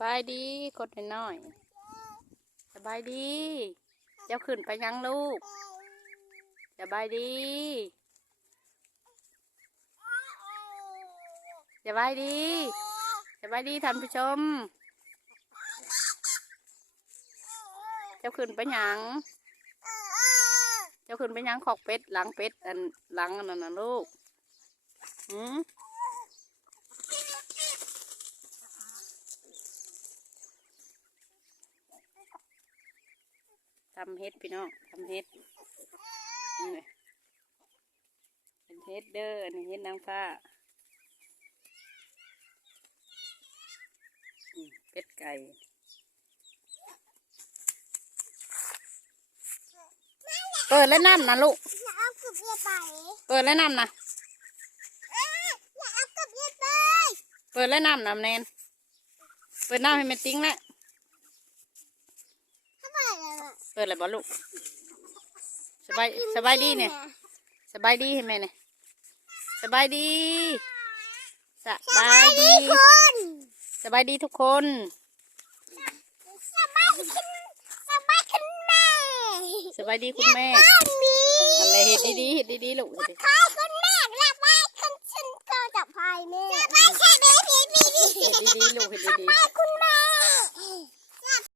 บายดีคนน้อยๆสบายดี เจ้าขึ้นไปยังลูกสบายดีสบายดีสบายดีท่านผู้ชม เจ้าขึ้นไปยังเจ้าขึ้นไปยังขอกเป็ดหลังเป็ดอันหลังอันนั้นนะลูกหืม ทำเฮ็ดพี่น้องทำเฮ็ดนี่เป็นเฮ็ดเด้ออันนี้เฮ็ดนางฟ้าเป็ดไก่เปิดแล้วน้ำนะลูกเปิดแล้วน้ำนะเปิดแล้วน้ำนะแนนเปิดน้ำให้แม่ติ้งแล้ว ทำไมล่ะ เปิดแล้วบ่ลูกสบายสบายดีเนี่ยสบายดีให้แม่เนี่ยสบายดีสบายดีคนสบายดีทุกคนสบายขึ้นสบายขึ้นแม่สบายดีคุณแม่ข้าวมีอะไรเห็ดดีๆเห็ดดีๆลูกเห็ดดีข้าวคุณแม่และไว้ขึ้นฉันก็จะพายแม่สบายแค่เด็กพี่พี่เห็ดดีๆลูกเห็ดดีสบายค